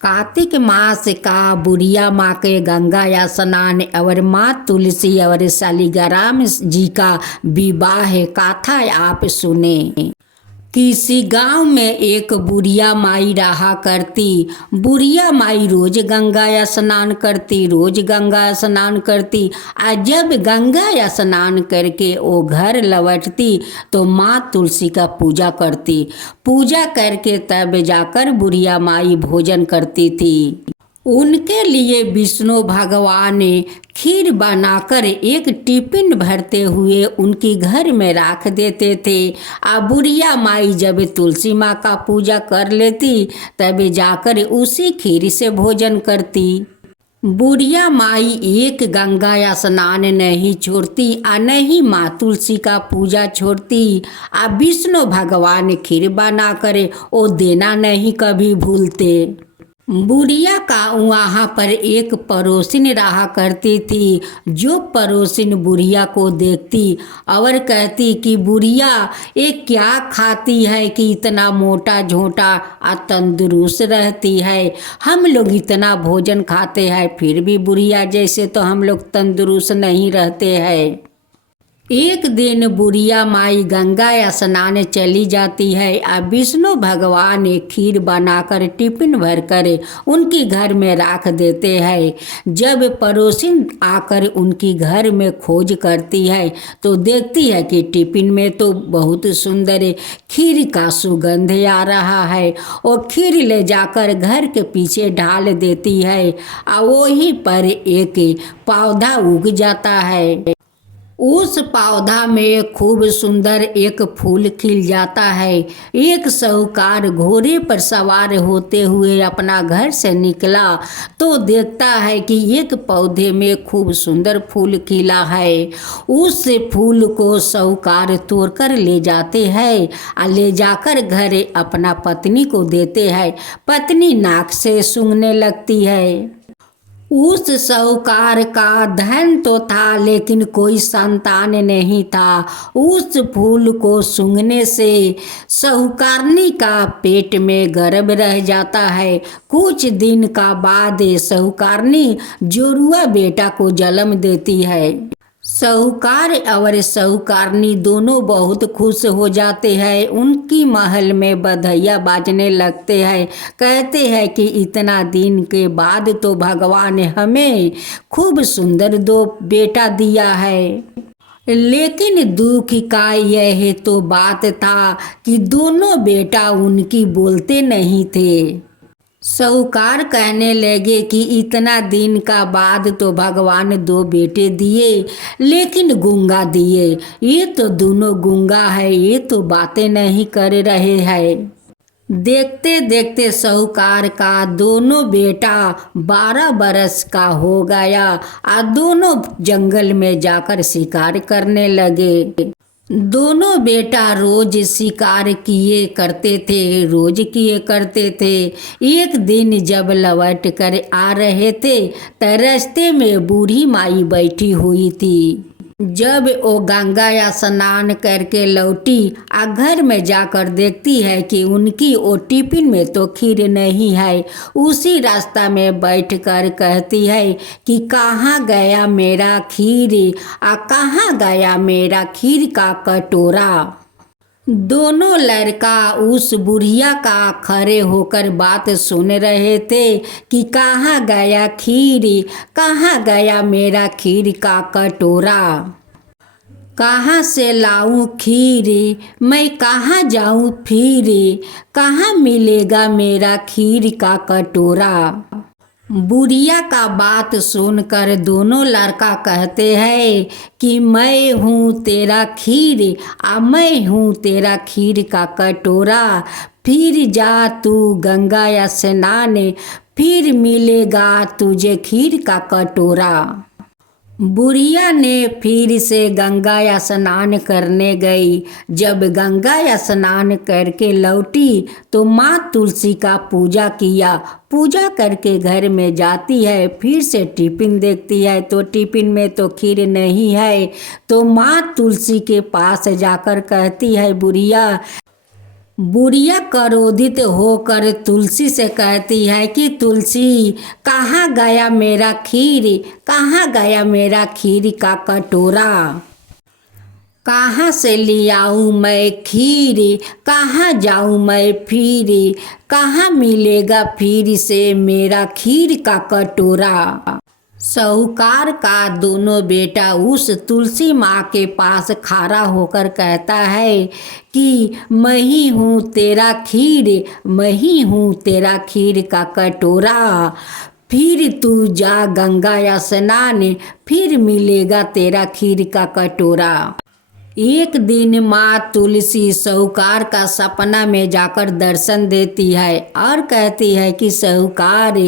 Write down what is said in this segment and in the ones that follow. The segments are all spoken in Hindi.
कार्तिक मास का बुढ़िया माँ के गंगा स्नान और माँ तुलसी और शालिग्राम जी का विवाह कथा आप सुने। किसी गांव में एक बुढ़िया माई रहा करती। बुढ़िया माई रोज गंगा स्नान करती। आज जब गंगा स्नान करके वो घर लौटती तो माँ तुलसी का पूजा करती। पूजा करके तब जाकर बुढ़िया माई भोजन करती थी। उनके लिए विष्णु भगवान खीर बनाकर एक टिफिन भरते हुए उनके घर में रख देते थे। बुढ़िया माई जब तुलसी माँ का पूजा कर लेती तब जाकर उसी खीर से भोजन करती। बुढ़िया माई एक गंगा स्नान नहीं छोड़ती नहीं माँ तुलसी का पूजा छोड़ती। विष्णु भगवान खीर बनाकर वो देना नहीं कभी भूलते। बुढ़िया का वहाँ पर एक पड़ोसिन रहा करती थी। जो पड़ोसिन बुढ़िया को देखती और कहती कि बुढ़िया ये क्या खाती है कि इतना मोटा झोटा तंदुरुस्त रहती है। हम लोग इतना भोजन खाते हैं फिर भी बुढ़िया जैसे तो हम लोग तंदुरुस्त नहीं रहते हैं। एक दिन बुढ़िया माई गंगा स्नान चली जाती है। विष्णु भगवान खीर बनाकर टिफिन भरकर उनके घर में रख देते हैं। जब पड़ोसिन आकर उनकी घर में खोज करती है तो देखती है कि टिफिन में तो बहुत सुंदर खीर का सुगंध आ रहा है। और खीर ले जाकर घर के पीछे डाल देती है। वहीं पर एक पौधा उग जाता है। उस पौधा में खूब सुंदर एक फूल खिल जाता है। एक साहूकार घोड़े पर सवार होते हुए अपना घर से निकला तो देखता है कि एक पौधे में खूब सुंदर फूल खिला है। उस फूल को साहूकार तोड़कर ले जाते हैं। ले जाकर घर अपना पत्नी को देते हैं। पत्नी नाक से सूंघने लगती है। उस साहूकार का धन तो था लेकिन कोई संतान नहीं था। उस फूल को सूंघने से साहूकारनी का पेट में गर्भ रह जाता है। कुछ दिन का बाद साहूकारनी जोरुआ बेटा को जन्म देती है। साहूकार और साहूकारनी दोनों बहुत खुश हो जाते हैं। उनकी महल में बधैया बाजने लगते हैं। कहते हैं कि इतना दिन के बाद तो भगवान हमें खूब सुंदर दो बेटा दिया है। लेकिन दुख का यह तो बात था कि दोनों बेटा उनकी बोलते नहीं थे। साहूकार कहने लगे कि इतना दिन का बाद तो भगवान दो बेटे दिए लेकिन गूंगा दिए। ये तो दोनों गूंगा है, ये तो बातें नहीं कर रहे हैं। देखते देखते साहूकार का दोनों बेटा 12 बरस का हो गया। दोनों जंगल में जाकर शिकार करने लगे। दोनों बेटा रोज शिकार किए करते थे। एक दिन जब लौट कर आ रहे थे तो रास्ते में बूढ़ी माई बैठी हुई थी। जब वो गंगा स्नान करके लौटी घर में जाकर देखती है कि उनकी वो टिफिन में तो खीर नहीं है। उसी रास्ता में बैठकर कहती है कि कहाँ गया मेरा खीर, कहाँ गया मेरा खीर का कटोरा। दोनों लड़का उस बुढ़िया का खड़े होकर बात सुन रहे थे कि कहाँ गया खीर, कहाँ गया मेरा खीर का कटोरा। कहाँ से लाऊं खीर, मैं कहाँ जाऊं फिर, कहाँ मिलेगा मेरा खीर का कटोरा। बुढ़िया का बात सुनकर दोनों लड़का कहते हैं कि मैं हूँ तेरा खीर, मैं हूँ तेरा खीर का कटोरा। फिर जा तू गंगा स्नान, फिर मिलेगा तुझे खीर का कटोरा। बुढ़िया ने फिर से गंगा स्नान करने गई। जब गंगा स्नान करके लौटी तो माँ तुलसी का पूजा किया। पूजा करके घर में जाती है। फिर से टिफिन देखती है तो टिफिन में तो खीर नहीं है। तो माँ तुलसी के पास जाकर कहती है बुढ़िया बुढ़िया क्रोधित होकर तुलसी से कहती है कि तुलसी, कहाँ गया मेरा खीर, कहाँ गया मेरा खीर का कटोरा। कहाँ से ले आऊँ मैं खीर, कहाँ जाऊँ मैं फिर, कहाँ मिलेगा फिर से मेरा खीर का कटोरा। साहूकार का दोनों बेटा उस तुलसी माँ के पास खड़ा होकर कहता है कि मैं ही हूँ तेरा खीर, मैं ही हूँ तेरा खीर का कटोरा। फिर तू जा गंगा या स्नान, फिर मिलेगा तेरा खीर का कटोरा। एक दिन माँ तुलसी साहूकार का सपना में जाकर दर्शन देती है और कहती है कि साहूकार,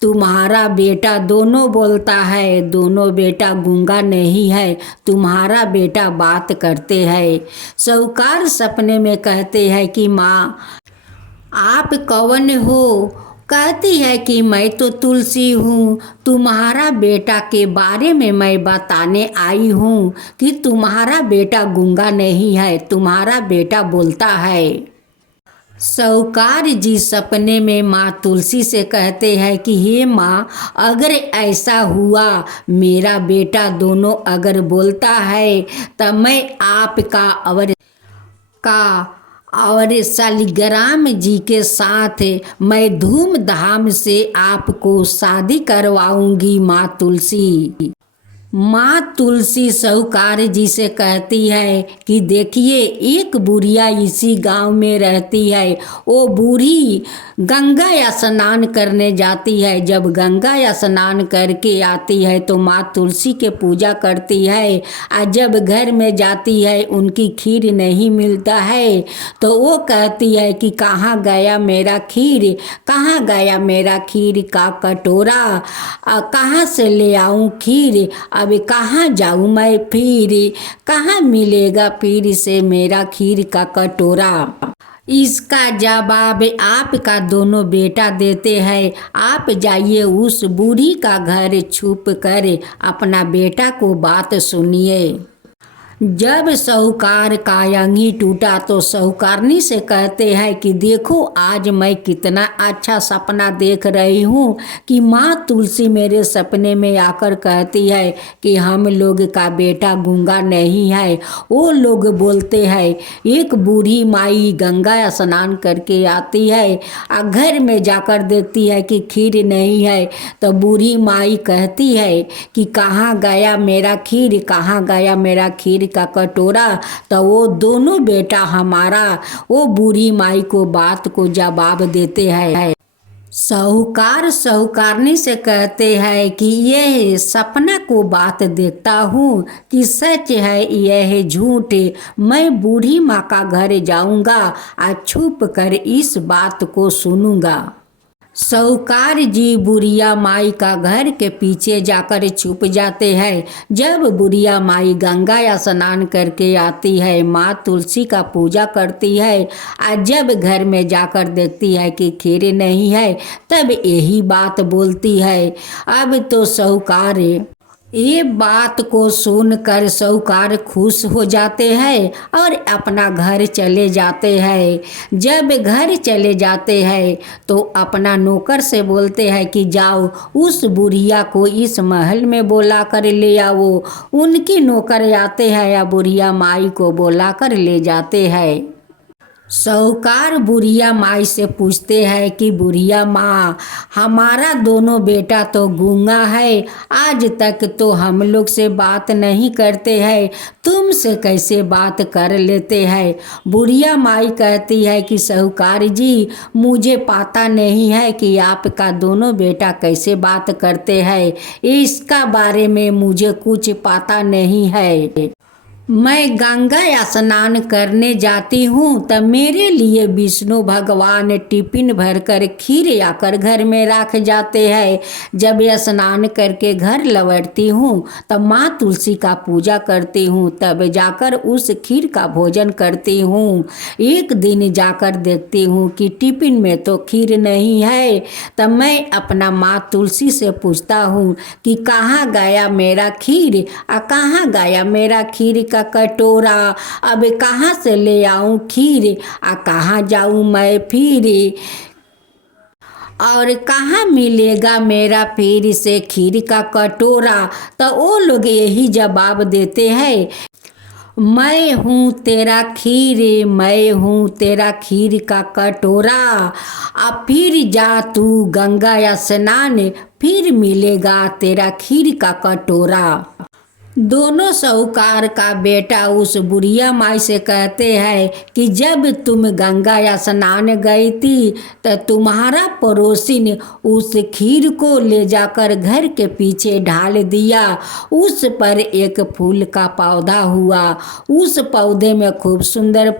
तुम्हारा बेटा दोनों बोलता है, दोनों बेटा गूंगा नहीं है, तुम्हारा बेटा बात करते हैं। साहूकार सपने में कहते हैं कि माँ, आप कौन हो। कहती है कि मैं तो तुलसी हूँ, तुम्हारा बेटा के बारे में मैं बताने आई हूँ कि तुम्हारा बेटा गूंगा नहीं है, तुम्हारा बेटा बोलता है। साहूकार जी सपने में माँ तुलसी से कहते हैं कि हे माँ, अगर ऐसा हुआ मेरा बेटा दोनों अगर बोलता है तो मैं आपका और शालिग्राम जी के साथ मैं धूमधाम से आपको शादी करवाऊंगी माँ तुलसी। माँ तुलसी साहूकार जी से कहती है कि देखिए, एक बुढ़िया इसी गांव में रहती है। वो बूढ़ी गंगा या स्नान करने जाती है। जब गंगा या स्नान करके आती है तो माँ तुलसी के पूजा करती है। और जब घर में जाती है उनकी खीर नहीं मिलता है तो वो कहती है कि कहाँ गया मेरा खीर, कहाँ गया मेरा खीर का कटोरा, कहाँ से ले आऊँ खीर, अब कहाँ जाऊँ मैं फिर, कहाँ मिलेगा फिर से मेरा खीर का कटोरा। इसका जवाब आपका दोनों बेटा देते हैं। आप जाइए उस बूढ़ी का घर छुप कर अपना बेटा को बात सुनिए। जब साहूकार का अंगी टूटा तो साहूकारनी से कहते हैं कि देखो, आज मैं कितना अच्छा सपना देख रही हूँ कि माँ तुलसी मेरे सपने में आकर कहती है कि हम लोग का बेटा गूंगा नहीं है। वो लोग बोलते हैं। एक बूढ़ी माई गंगा स्नान करके आती है और घर में जाकर देखती है कि खीर नहीं है तो बूढ़ी माई कहती है कि कहाँ गया मेरा खीर, कहाँ गया मेरा खीर का कटोरा। तो वो दोनों बेटा हमारा वो बूढ़ी माई को बात को जवाब देते हैं। साहूकार साहूकारनी से कहते हैं कि यह सपना को बात देखता हूँ कि सच है यह झूठ। मैं बूढ़ी माँ का घर जाऊँगा और छुप कर इस बात को सुनूंगा। साहूकार जी बुढ़िया माई का घर के पीछे जाकर छुप जाते हैं। जब बुढ़िया माई गंगा या स्नान करके आती है, माँ तुलसी का पूजा करती है और जब घर में जाकर देखती है कि खीर नहीं है तब यही बात बोलती है। अब तो साहूकार ये बात को सुनकर साहूकार खुश हो जाते हैं और अपना घर चले जाते हैं। जब घर चले जाते हैं तो अपना नौकर से बोलते हैं कि जाओ उस बुढ़िया को इस महल में बोला कर ले आओ। उनके नौकर आते हैं या बुढ़िया माई को बोला कर ले जाते हैं। साहूकार बुढ़िया माई से पूछते हैं कि बुढ़िया माँ, हमारा दोनों बेटा तो गूंगा है, आज तक तो हम लोग से बात नहीं करते हैं, तुमसे कैसे बात कर लेते हैं। बुढ़िया माई कहती है कि साहूकार जी, मुझे पता नहीं है कि आपका दोनों बेटा कैसे बात करते हैं, इसका बारे में मुझे कुछ पता नहीं है। मैं गंगा स्नान करने जाती हूँ तब मेरे लिए विष्णु भगवान टिफिन भरकर खीर आकर घर में रख जाते हैं। जब स्नान करके घर लौटती हूँ तब माँ तुलसी का पूजा करती हूँ, तब जाकर उस खीर का भोजन करती हूँ। एक दिन जाकर देखती हूँ कि टिफिन में तो खीर नहीं है। तब मैं अपना माँ तुलसी से पूछता हूँ कि कहाँ गया मेरा खीर, कहाँ गया मेरा खीर का कटोरा, अब कहाँ से ले आऊं खीर, कहाँ जाऊं मैं फिर, और कहाँ मिलेगा मेरा फिर से खीर का कटोरा। तो वो लोग यही जवाब देते हैं, मैं हूँ तेरा खीर, मैं हूँ तेरा खीर का कटोरा, अब फिर जा तू गंगा या स्नान, फिर मिलेगा तेरा खीर का कटोरा। दोनों साहूकार का बेटा उस बुढ़िया माई से कहते हैं कि जब तुम गंगा या स्नान गई थी तो तुम्हारा पड़ोसी ने उस खीर को ले जाकर घर के पीछे ढाल दिया, उस पर एक फूल का पौधा हुआ, उस पौधे में खूब सुंदर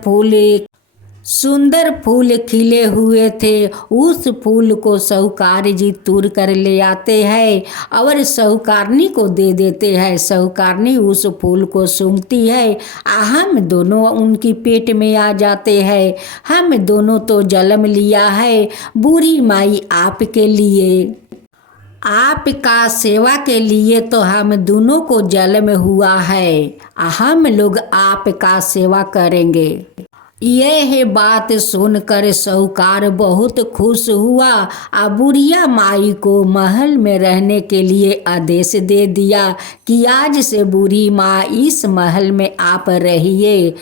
फूल खिले हुए थे। उस फूल को साहूकार जी तोड़ कर ले आते हैं और साहूकारनी को दे देते हैं। साहूकारनी उस फूल को सूंघती है, हम दोनों उनकी पेट में आ जाते हैं। हम दोनों तो जन्म लिया है बूढ़ी माई आपके लिए, आपका सेवा के लिए तो हम दोनों को जन्म हुआ है, हम लोग आपका सेवा करेंगे। यह बात सुनकर साहूकार बहुत खुश हुआ, बुढ़िया माई को महल में रहने के लिए आदेश दे दिया कि आज से बूढ़ी माँ इस महल में आप रहिए।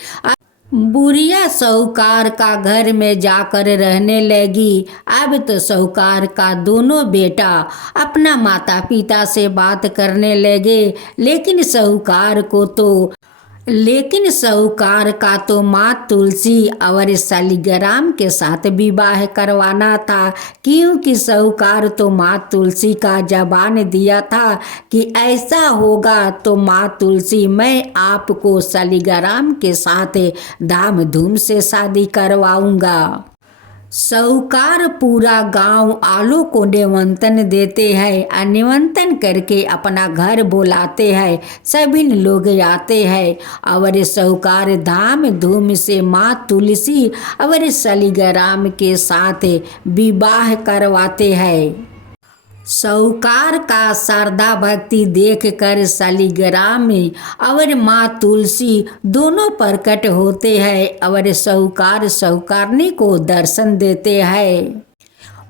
बुढ़िया साहूकार का घर में जाकर रहने लगी। अब तो साहूकार का दोनों बेटा अपना माता पिता से बात करने लगे, लेकिन साहूकार का तो माँ तुलसी और शालिग्राम के साथ विवाह करवाना था, क्योंकि साहूकार तो माँ तुलसी का जबान दिया था कि ऐसा होगा तो माँ तुलसी मैं आपको शालिग्राम के साथ धाम-धूम से शादी करवाऊंगा। साहूकार पूरा गांव आलो को निमंत्रण देते हैं, निमंत्रण करके अपना घर बुलाते हैं, सभी लोग आते हैं और साहूकार धाम धूम से माँ तुलसी और शालिग्राम के साथ विवाह करवाते हैं। साहूकार का श्रद्धा भक्ति देखकर शालिग्राम और माँ तुलसी दोनों प्रकट होते हैं और साहूकार साहूकारनी को दर्शन देते हैं।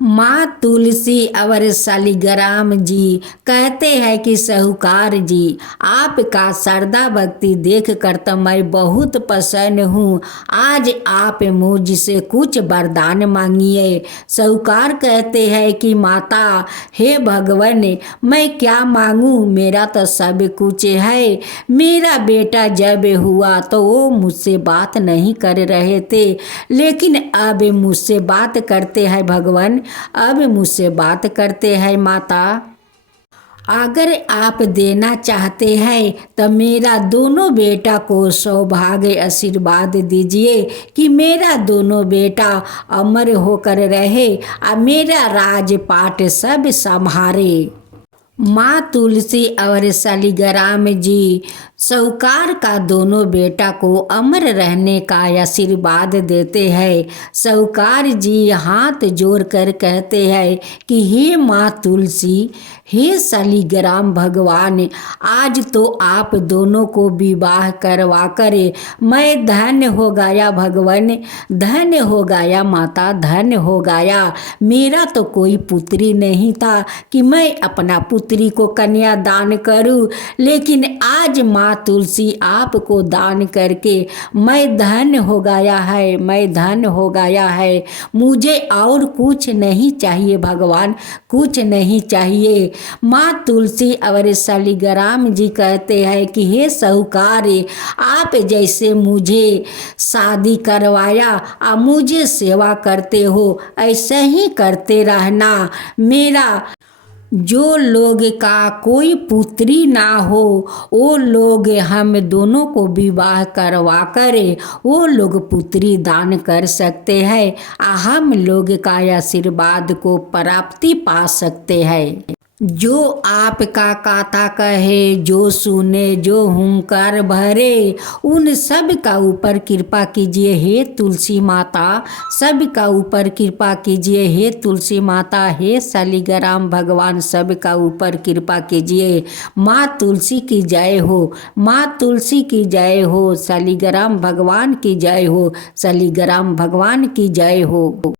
माँ तुलसी और शालिग्राम जी कहते हैं कि साहूकार जी, आपका श्रद्धा भक्ति देख कर तो मैं बहुत प्रसन्न हूँ, आज आप मुझसे कुछ वरदान मांगिए। साहूकार कहते हैं कि माता, हे भगवान, मैं क्या मांगूँ, मेरा तो सब कुछ है। मेरा बेटा जब हुआ तो वो मुझसे बात नहीं कर रहे थे, लेकिन अब मुझसे बात करते हैं भगवान, अब मुझसे बात करते हैं माता। अगर आप देना चाहते हैं तो मेरा दोनों बेटा को सौभाग्य आशीर्वाद दीजिए कि मेरा दोनों बेटा अमर होकर रहे और मेरा राजपाट सब संभाले। माँ तुलसी और शालिग्राम जी साहूकार का दोनों बेटा को अमर रहने का आशीर्वाद देते हैं। साहूकार जी हाथ जोड़कर कहते हैं कि हे माँ तुलसी, हे शालिग्राम भगवान, आज तो आप दोनों को विवाह करवा कर मैं धन्य हो गया भगवान, धन्य हो गया माता, धन्य हो गया। मेरा तो कोई पुत्री नहीं था कि मैं अपना पुत्री को कन्या दान करूं, लेकिन आज माँ तुलसी आपको दान करके मैं धन्य हो गया है, मैं धन्य हो गया है। मुझे और कुछ नहीं चाहिए भगवान, कुछ नहीं चाहिए। माँ तुलसी और शालिग्राम जी कहते हैं कि हे साहूकार, आप जैसे मुझे शादी करवाया और मुझे सेवा करते हो, ऐसे ही करते रहना। मेरा जो लोग का कोई पुत्री ना हो, वो लोग हम दोनों को विवाह करवा कर वो लोग पुत्री दान कर सकते हैं, हम लोग का आशीर्वाद को प्राप्ति पा सकते हैं। जो आपका काता कहे, जो सुने, जो हुंकार भरे, उन सब का ऊपर कृपा कीजिए हे तुलसी माता। सब का ऊपर कृपा कीजिए हे तुलसी माता। हे शालिग्राम भगवान सब का ऊपर कृपा कीजिए। माँ तुलसी की जय हो, माँ तुलसी की जय हो, शालिग्राम भगवान की जय हो, शालिग्राम भगवान की जय हो।